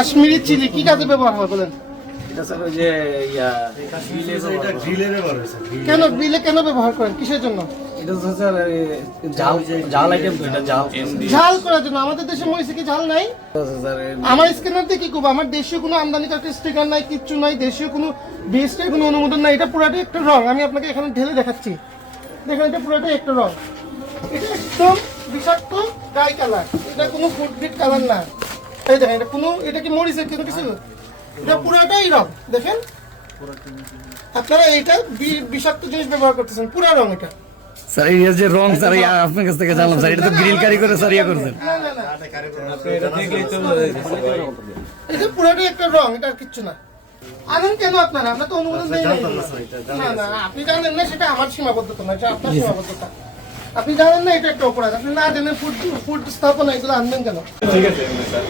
Kashmiri chilli কি কাজে ব্যবহার হয় বলেন? কেন গ্রিলে কেন ব্যবহার করেন, কিসের জন্য? ঝাল করার জন্য। আমাদের দেশে মরিচে কি ঝাল নাই? আমার স্ক্যানার দিয়ে কি করবো? আমার দেশীয় কোনো আমদানিকারক স্টিকার নাই, কিচ্ছু নাই, দেশীয় কোনো বিএসটির কোনো অনুমোদন নাই। এটা পুরাটাই একটা রং। আমি আপনাকে এখানে ঢেলে দেখাচ্ছি, দেখেন এটা পুরাটাই একটা রং। এটা একদম বিষাক্ত ডাই কালার, এটা কোনো ফুড গ্রেড কালার না। এই দেখেন এটা কোনো, এটা কি মরিচের কোনো কিছু? এটা পুরাটাই রং। দেখেন আপনারা এইটা বিষাক্ত জিনিস ব্যবহার করতেছেন, পুরা রং এটা। স্যার এই যে রং স্যার আপনার কাছ থেকে জানলাম স্যার, এটা তো গ্রিল কারি করে স্যার ইয়া করছেন। না না না, এটা পুরাটাই একটা রং, এটা আর কিচ্ছু না। আনেন কেন আপনারা? আমরা তো অনুমোদন দেই নাই। না না, আপনি জানেন না, সেটা আমার সীমাবদ্ধতা না, এটা আপনার সীমাবদ্ধতা। আপনি জানেন না এটা একটা অপরাধ, আপনি না জেনে ফুড স্থাপনা এগুলো আনবেন কেন? ঠিক আছে স্যার।